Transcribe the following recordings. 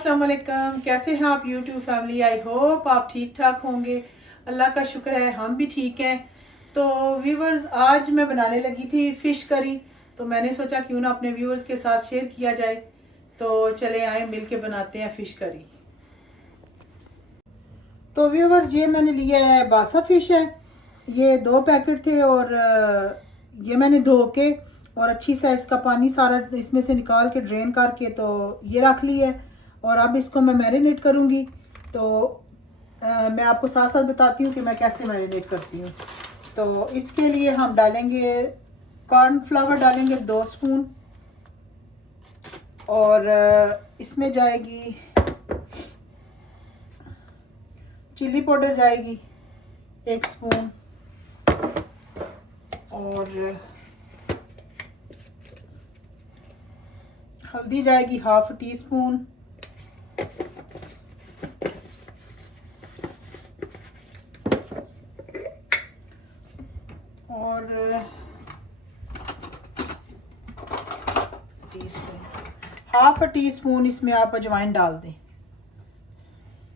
अस्सलाम वालेकुम। कैसे हैं आप यूट्यूब फैमिली? आई होप आप ठीक ठाक होंगे। अल्लाह का शुक्र है हम भी ठीक हैं। तो व्यूवर्स, आज मैं बनाने लगी थी फ़िश करी, तो मैंने सोचा क्यों ना अपने व्यूवर्स के साथ शेयर किया जाए। तो चले आए मिल के बनाते हैं फ़िश करी। तो व्यूवर्स, ये मैंने लिया है बासा फ़िश है, ये 2 पैकेट थे और ये मैंने धो के और अच्छी सा इसका पानी सारा इसमें से निकाल के ड्रेन करके तो ये रख ली है। और अब इसको मैं मैरिनेट करूँगी। तो मैं आपको साथ साथ बताती हूँ कि मैं कैसे मैरिनेट करती हूँ। तो इसके लिए हम डालेंगे कॉर्नफ्लावर, डालेंगे 2 स्पून, और इसमें जाएगी चिली पाउडर जाएगी 1 स्पून, और हल्दी जाएगी ½ टी स्पून, और ½ टी स्पून इसमें आप अजवाइन डाल दें।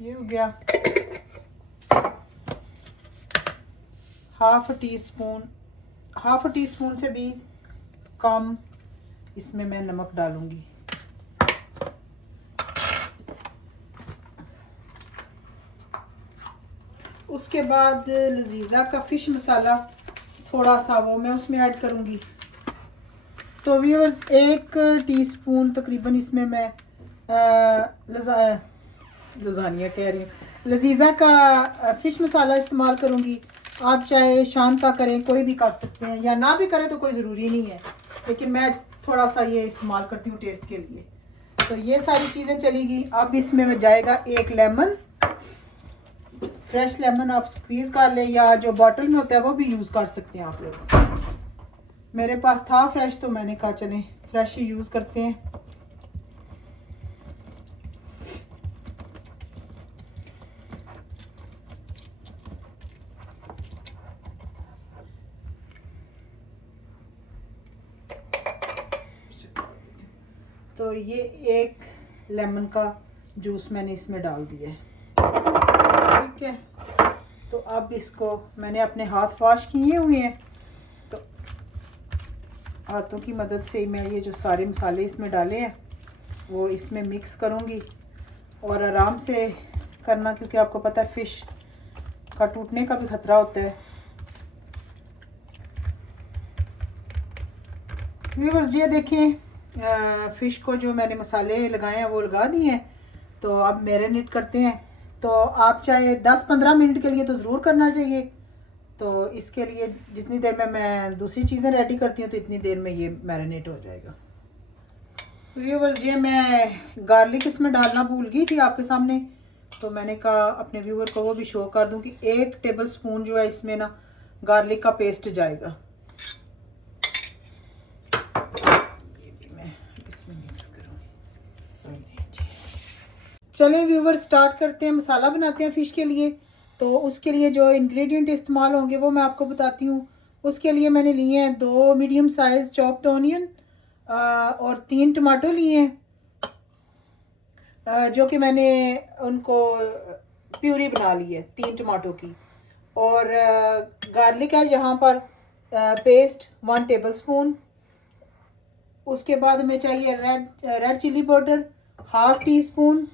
ये हो गया ½ टी स्पून। ½ टी स्पून से भी कम इसमें मैं नमक डालूंगी। उसके बाद लजीजा का फ़िश मसाला थोड़ा सा वो मैं उसमें ऐड करूंगी। तो व्यूअर्स, 1 टीस्पून तकरीबन इसमें मैं लजानिया कह रही हूँ, लजीजा का फ़िश मसाला इस्तेमाल करूंगी। आप चाहे शान का करें, कोई भी कर सकते हैं, या ना भी करें तो कोई ज़रूरी नहीं है, लेकिन मैं थोड़ा सा ये इस्तेमाल करती हूँ टेस्ट के लिए। तो ये सारी चीज़ें चलेगी। अब इसमें में जाएगा 1 लेमन, फ्रेश लेमन आप स्क्वीज़ कर लें, या जो बॉटल में होता है वो भी यूज़ कर सकते हैं आप लोग। मेरे पास था फ्रेश तो मैंने कहा चलें फ्रेश ही यूज़ करते हैं। तो ये 1 लेमन का जूस मैंने इसमें डाल दिया है, ठीक है। तो अब इसको मैंने अपने हाथ वॉश किए हुए हैं, तो हाथों की मदद से मैं ये जो सारे मसाले इसमें डाले हैं वो इसमें मिक्स करूँगी। और आराम से करना, क्योंकि आपको पता है फ़िश का टूटने का भी खतरा होता है। व्यूअर्स, ये देखें, फ़िश को जो मैंने मसाले लगाए हैं वो लगा दिए हैं। तो अब मैरिनेट करते हैं। तो आप चाहे 10-15 मिनट के लिए तो ज़रूर करना चाहिए। तो इसके लिए जितनी देर में मैं दूसरी चीज़ें रेडी करती हूँ तो इतनी देर में ये मैरिनेट हो जाएगा। व्यूअर्स, ये मैं गार्लिक इसमें डालना भूल गई थी आपके सामने, तो मैंने कहा अपने व्यूअर को वो भी शो कर दूँ कि 1 टेबल स्पून जो है इसमें ना गार्लिक का पेस्ट जाएगा। चलें व्यूवर, स्टार्ट करते हैं, मसाला बनाते हैं फ़िश के लिए। तो उसके लिए जो इंग्रेडिएंट इस्तेमाल होंगे वो मैं आपको बताती हूँ। उसके लिए मैंने लिए हैं 2 मीडियम साइज़ चॉप्ड ऑनियन, और 3 टमाटो लिए हैं, जो कि मैंने उनको प्यूरी बना ली है 3 टमाटो की। और गार्लिक है यहाँ पर पेस्ट 1 टेबल स्पून। उसके बाद हमें चाहिए red chilli powder ½ teaspoon,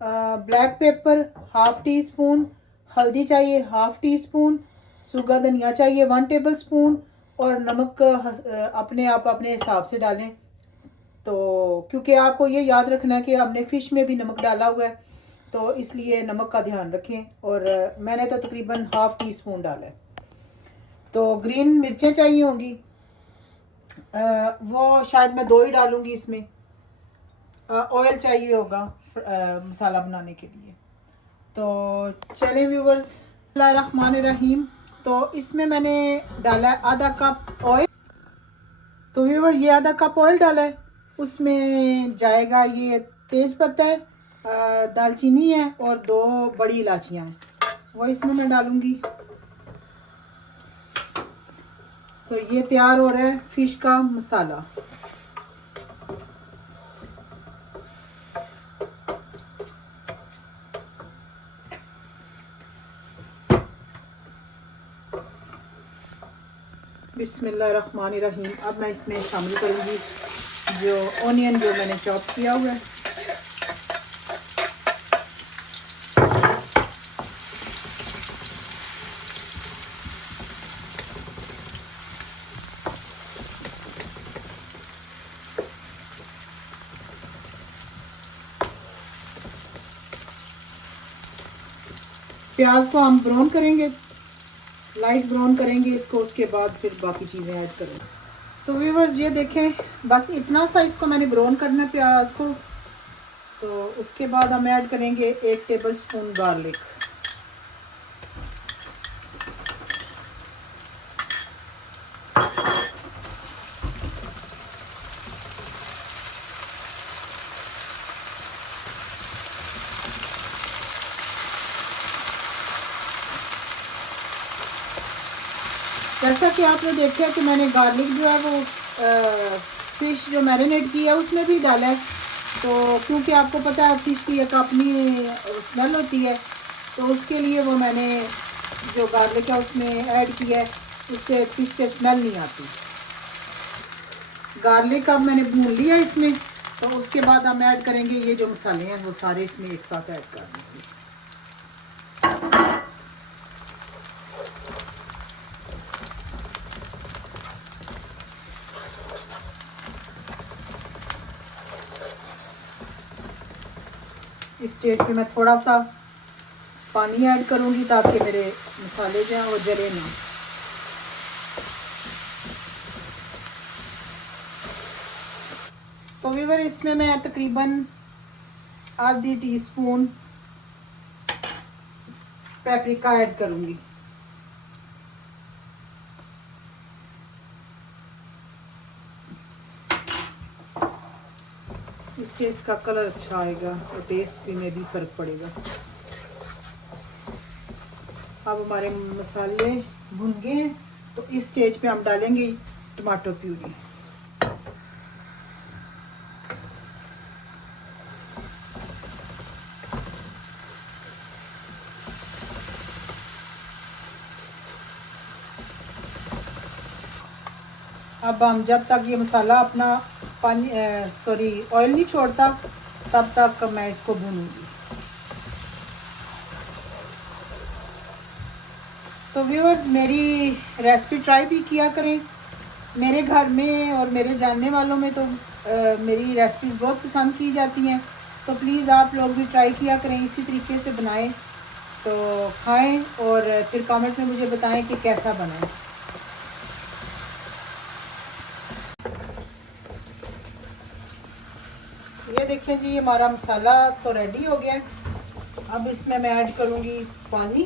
black pepper ½ teaspoon, हल्दी चाहिए ½ टी स्पून, सूखा धनिया चाहिए 1 टेबल स्पून, और नमक अपने आप अपने हिसाब से डालें। तो क्योंकि आपको ये याद रखना है कि हमने फ़िश में भी नमक डाला हुआ है, तो इसलिए नमक का ध्यान रखें। और मैंने तो तकरीबन ½ टी स्पून डाला है। तो ग्रीन मिर्चें चाहिए होंगी, वो शायद मैं 2 ही डालूँगी इसमें। ऑयल चाहिए होगा मसाला बनाने के लिए। तो चलें व्यूवर्स, बिस्मिल्लाहिर्रहमानिर्रहीम। तो इसमें मैंने डाला है ½ कप ऑयल। तो व्यूवर, ये ½ कप ऑयल डाला है। उसमें जाएगा ये तेज पत्ता है, दालचीनी है, और 2 बड़ी इलायचियाँ हैं, वो इसमें मैं डालूँगी। तो ये तैयार हो रहा है फ़िश का मसाला। बिस्मिल्लाहिर्रहमानिर्रहीम। अब मैं इसमें शामिल करूँगी जो ऑनियन जो मैंने चॉप किया हुआ है। प्याज को हम ब्राउन करेंगे, लाइट ब्राउन करेंगे इसको, उसके बाद फिर बाकी चीज़ें ऐड करेंगे। तो व्यूअर्स ये देखें, बस इतना सा इसको मैंने ब्राउन करना है प्याज को। तो उसके बाद हम ऐड करेंगे 1 टेबल स्पून गार्लिक। जैसा कि आपने देखा कि मैंने गार्लिक जो है वो फ़िश जो मैरिनेट की है उसमें भी डाला है। तो क्योंकि आपको पता है फ़िश की एक अपनी स्मेल होती है, तो उसके लिए वो मैंने जो गार्लिक है उसमें ऐड किया है, उससे फ़िश से स्मेल नहीं आती। गार्लिक अब मैंने भून लिया इसमें, तो उसके बाद हम ऐड करेंगे ये जो मसाले हैं वो सारे इसमें एक साथ ऐड कर देंगे। इस स्टेज पे मैं थोड़ा सा पानी ऐड करूँगी ताकि मेरे मसाले जो हैं वो जले ना। तो व्यूअर इसमें मैं तकरीबन आधी टीस्पून पेपरिका ऐड करूँगी। इससे इसका कलर अच्छा आएगा और टेस्ट में भी फ़र्क पड़ेगा। अब हमारे मसाले भुन गए हैं, तो इस स्टेज पे हम डालेंगे टमाटो प्यूरी। अब हम जब तक ये मसाला अपना ऑयल नहीं छोड़ता तब तक मैं इसको भूनूंगी। तो व्यूअर्स मेरी रेसिपी ट्राई भी किया करें। मेरे घर में और मेरे जानने वालों में तो मेरी रेसिपीज़ बहुत पसंद की जाती हैं। तो प्लीज़ आप लोग भी ट्राई किया करें, इसी तरीके से बनाएं तो खाएं और फिर कमेंट में मुझे बताएं कि कैसा बना है। ये देखिए जी, हमारा मसाला तो रेडी हो गया है। अब इसमें मैं ऐड करूँगी पानी,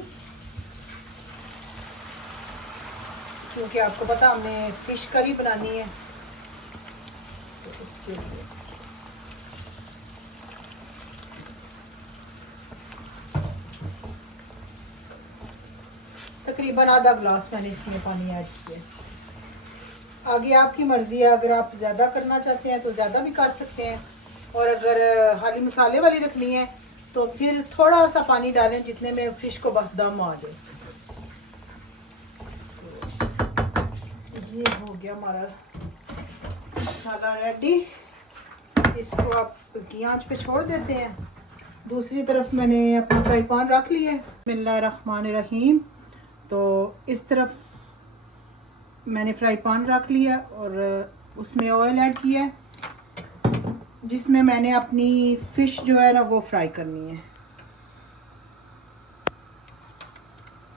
क्योंकि आपको पता हमने फ़िश करी बनानी है, तो उसके लिए तकरीबन आधा ग्लास मैंने इसमें पानी ऐड किया। आगे आपकी मर्ज़ी है, अगर आप ज़्यादा करना चाहते हैं तो ज़्यादा भी कर सकते हैं, और अगर हाली मसाले वाली रखनी है तो फिर थोड़ा सा पानी डालें जितने में फ़िश को बस दम आ जाए। ये हो गया हमारा मसाला रेडी। इसको आप की आंच पे छोड़ देते हैं। दूसरी तरफ मैंने अपना फ्राई पैन रख लिया है। बिस्मिल्लाहिर्रहमानिर्रहीम। तो इस तरफ मैंने फ्राई पैन रख लिया और उसमें ऑयल ऐड किया है, जिसमें मैंने अपनी फ़िश जो है ना वो फ्राई करनी है।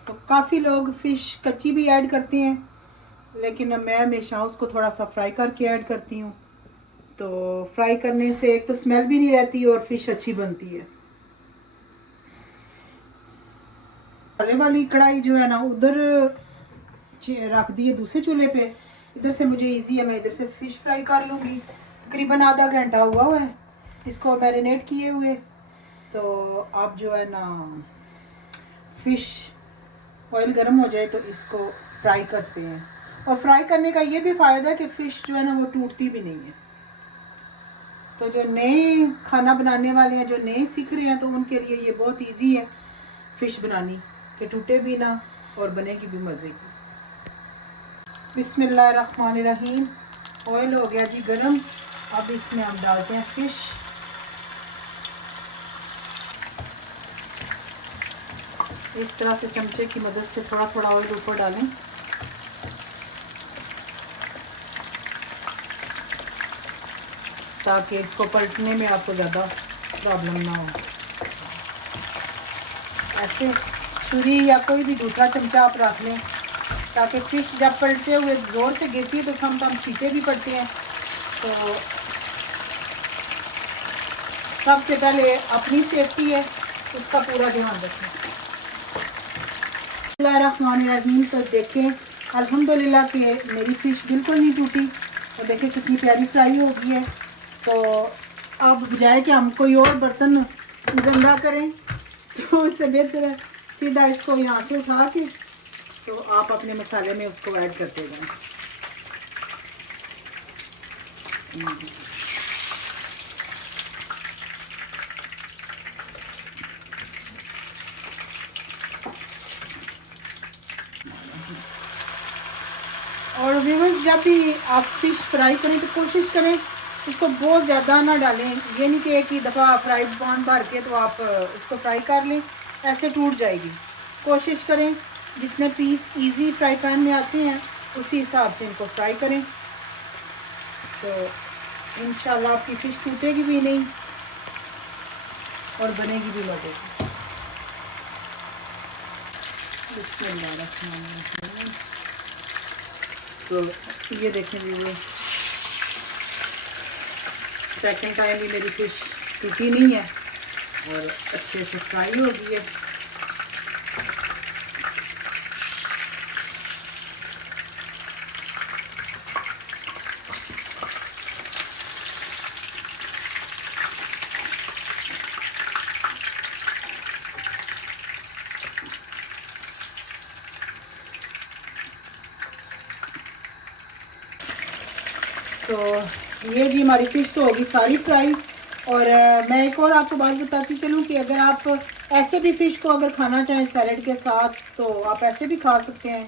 तो काफ़ी लोग फ़िश कच्ची भी ऐड करते हैं, लेकिन मैं हमेशा उसको थोड़ा सा फ्राई करके ऐड करती हूँ। तो फ्राई करने से एक तो स्मेल भी नहीं रहती और फ़िश अच्छी बनती है। मसाले वाली कढ़ाई जो है ना उधर रख दी है दूसरे चूल्हे पे। इधर से मुझे इजी है, मैं इधर से फ़िश फ्राई कर लूँगी। तकरीबन आधा घंटा हुआ है इसको मैरिनेट किए हुए। तो आप जो है ना फ़िश ऑयल गर्म हो जाए तो इसको फ्राई करते हैं। और फ्राई करने का ये भी फ़ायदा है कि फ़िश जो है ना वो टूटती भी नहीं है। तो जो नए खाना बनाने वाले हैं, जो नए सीख रहे हैं, तो उनके लिए ये बहुत इजी है फ़िश बनानी, कि टूटे भी ना और बनेगी भी मज़े की। बिस्मिल्लाहिर्रहमानिर्रहीम। ऑयल हो गया जी गरम। अब इसमें हम डालते हैं फिश। इस तरह से चमचे की मदद से थोड़ा थोड़ा ऑयल ऊपर डालें ताकि इसको पलटने में आपको ज़्यादा प्रॉब्लम ना हो। ऐसे छुरी या कोई भी दूसरा चमचा आप रख लें ताकि फ़िश जब पलटते हुए ज़ोर से गिरती है तो कम छींटे भी पड़ते हैं। तो सबसे पहले अपनी सेफ्टी है, उसका पूरा ध्यान रखें। बिस्मिल्लाहिर्रहमानिर्रहीम। तो देखें अल्हम्दुलिल्लाह कि मेरी फ़िश बिल्कुल नहीं टूटी। तो देखें कितनी प्यारी फ्राई हो गई है। तो अब बजाय कि हम कोई और बर्तन गंदा करें तो इससे बेहतर है सीधा इसको यहाँ से उठा के तो आप अपने मसाले में उसको ऐड करते जाएं। और व्यूअर्स जब भी आप फ़िश फ्राई करें तो कोशिश करें इसको बहुत ज़्यादा ना डालें। ये नहीं कि एक ही दफ़ा फ्राई पैन भर के तो आप उसको फ्राई कर लें, ऐसे टूट जाएगी। कोशिश करें जितने पीस इजी फ्राई पैन में आते हैं उसी हिसाब से इनको फ्राई करें तो इंशाल्लाह आपकी फ़िश टूटेगी भी नहीं और बनेगी भी लगेगी। बिस्मिल्लाहिर्रहमानिर्रहीम। तो ये देखें व्यूअर्स सेकंड टाइम भी मेरी फ़िश टूटी नहीं है और अच्छे से फ्राई हो गई है। तो ये जी हमारी फ़िश तो होगी सारी फ्राई। और मैं एक और आपको बात बताती चलूँ कि अगर आप ऐसे भी फ़िश को अगर खाना चाहें सैलड के साथ तो आप ऐसे भी खा सकते हैं।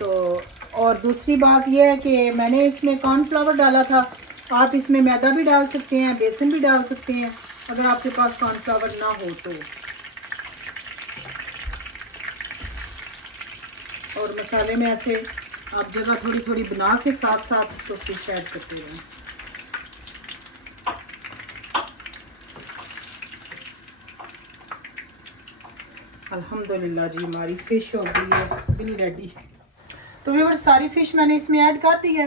तो और दूसरी बात यह है कि मैंने इसमें कॉर्नफ्लावर डाला था, आप इसमें मैदा भी डाल सकते हैं, बेसन भी डाल सकते हैं अगर आपके पास कॉर्नफ्लावर ना हो तो। और मसाले में ऐसे आप जगह थोड़ी थोड़ी बना के साथ साथ उसको फिश ऐड करते रहें। अल्हम्दुलिल्लाह जी हमारी फ़िश हो गई है बिल्कुल रेडी। तो व्यूअर्स सारी फ़िश मैंने इसमें ऐड कर दी है।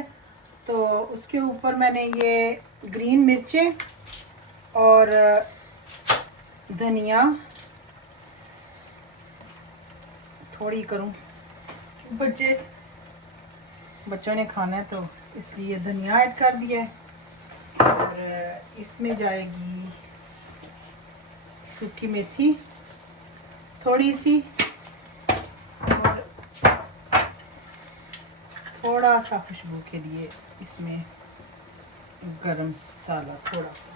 तो उसके ऊपर मैंने ये ग्रीन मिर्चें और धनिया थोड़ी करूं, बच्चों ने खाना है तो इसलिए धनिया ऐड कर दिया है। और इसमें जाएगी सूखी मेथी थोड़ी सी और थोड़ा सा खुशबू के लिए इसमें गरम मसाला थोड़ा सा।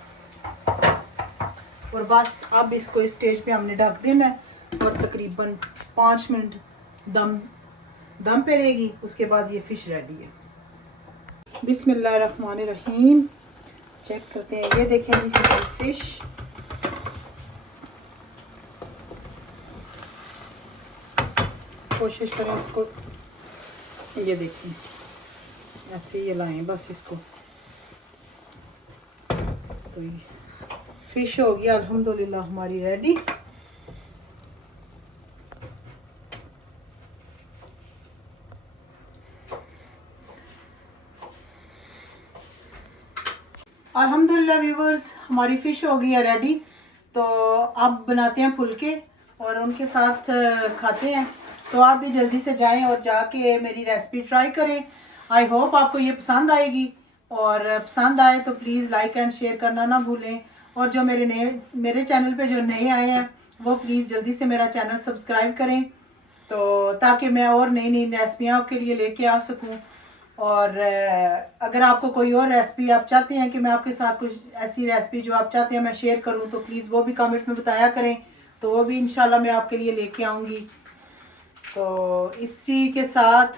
और बस अब इसको इस स्टेज पे हमने ढक देना है और तकरीबन 5 मिनट दम पे रहेगी। उसके बाद ये फ़िश रेडी है। बिस्मिल्लाहिर्रहमानिर्रहीम। चेक करते हैं। ये देखें जी फ़िश कोशिश करें इसको, ये देखिए ऐसे ये लाएं बस इसको। तो ये फ़िश हो गया अल्हम्दुलिल्लाह हमारी रेडी। अल्हम्दुलिल्लाह व्यूवर्स हमारी फ़िश हो गई है रेडी। तो अब बनाते हैं फुलके और उनके साथ खाते हैं। तो आप भी जल्दी से जाएं और जाके मेरी रेसिपी ट्राई करें। आई होप आपको ये पसंद आएगी और पसंद आए तो प्लीज़ लाइक एंड शेयर करना ना भूलें। और जो मेरे चैनल पे जो नए आए हैं वो प्लीज़ जल्दी से मेरा चैनल सब्सक्राइब करें तो ताकि मैं और नई नई रेसिपियाँ आपके लिए लेके आ सकूँ। और अगर आपको कोई और रेसिपी आप चाहते हैं कि मैं आपके साथ कुछ ऐसी रेसिपी जो आप चाहते हैं मैं शेयर करूं तो प्लीज़ वो भी कमेंट में बताया करें, तो वो भी इंशाल्लाह मैं आपके लिए लेके आऊंगी। तो इसी के साथ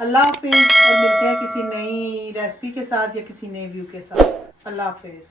अल्लाह हाफिज़, और मिलते हैं किसी नई रेसिपी के साथ या किसी नए व्यू के साथ. अल्लाह हाफिज़.